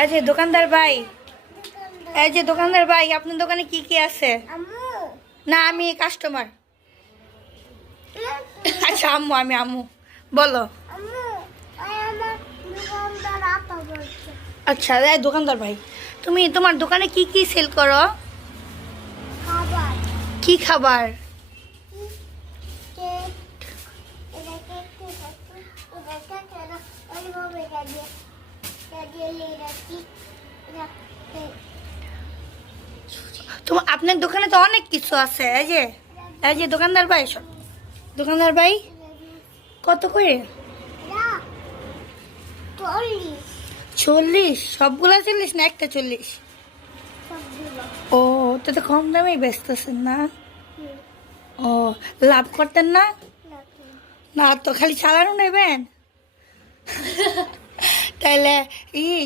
এই যে দোকানদার ভাই, এই যে দোকানদার ভাই, আপনার দোকানে কি কি আছে? না আমি কাস্টমার। আচ্ছা আম্মু, আমি আম্মু। বলো। আচ্ছা এই দোকানদার ভাই, তুমি তোমার দোকানে কি কি সেল করো? কি খাবার? তোমার আপনার দোকানে তো অনেক কিছু আছে। এই যে দোকানদার ভাই, দোকানদার ভাই কত করে? 40। সবগুলা 40 না একটা 40? ও তো তো কম দামেই বেচতেছেন না? ও লাভ করতেন না? না তো খালি চালানো নেবেন। তাহলে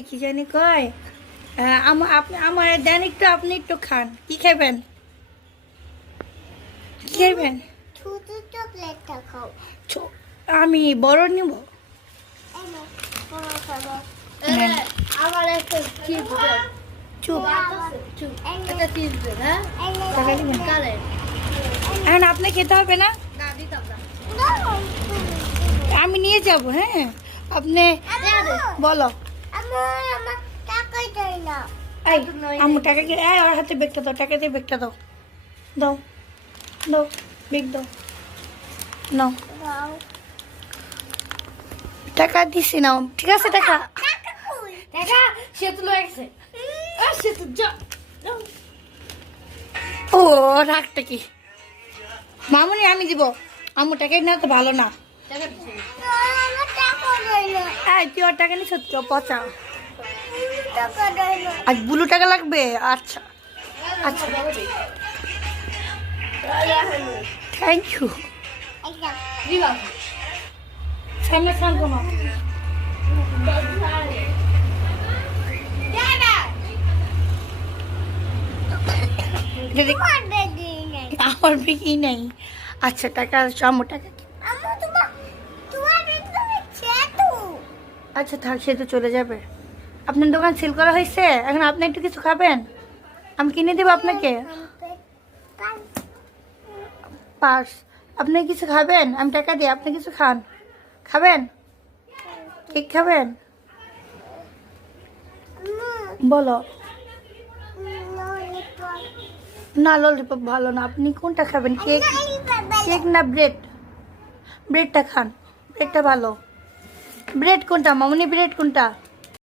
কি জানি কয়, আমার দেন একটু, আপনি একটু খান। কি খাইবেন? কি খাইবেন? আমি বড় নিব। চুপ। এখন আপনি খেতে হবে না? আমি নিয়ে যাব। হ্যাঁ আপনি বলো। আম্মু টাকা কি? ওর হাতে ব্যাগটা দাও, টাকা দিয়ে ব্যাগটা দাও। দাও দাও, ব্যাগ দাও। নাও টাকা দিছি, নাও। ঠিক আছে টাকা। সে তো লাগছে। ও রাগটা কি মামুনি, আমি দিব। আম্মু টাকা না তো ভালো না। তুই ওর টাকা নিস তো পচা। আজ ব্লু টাকা লাগবে? আচ্ছা আচ্ছা, থ্যাংক ইউ। সামনে খান কোনো আমার বিক্রি নেই। আচ্ছা টাকা আম্মু টাকা। আচ্ছা থাক, সে তো চলে যাবে। আপনার দোকান সিল করা হয়েছে, এখন আপনি একটু কিছু খাবেন? আমি কিনে দেবো আপনাকে পার্স। আপনি কিছু খাবেন? আমি টাকা দিই, আপনি কিছু খান। খাবেন? কেক খাবেন? বলো। না ললিপপ ভালো না। আপনি কোনটা খাবেন? কেক? কেক না ব্রেড? ব্রেডটা খান, ব্রেডটা ভালো। ব্রেড কোনটা মামুনি? ব্রেড কোনটা?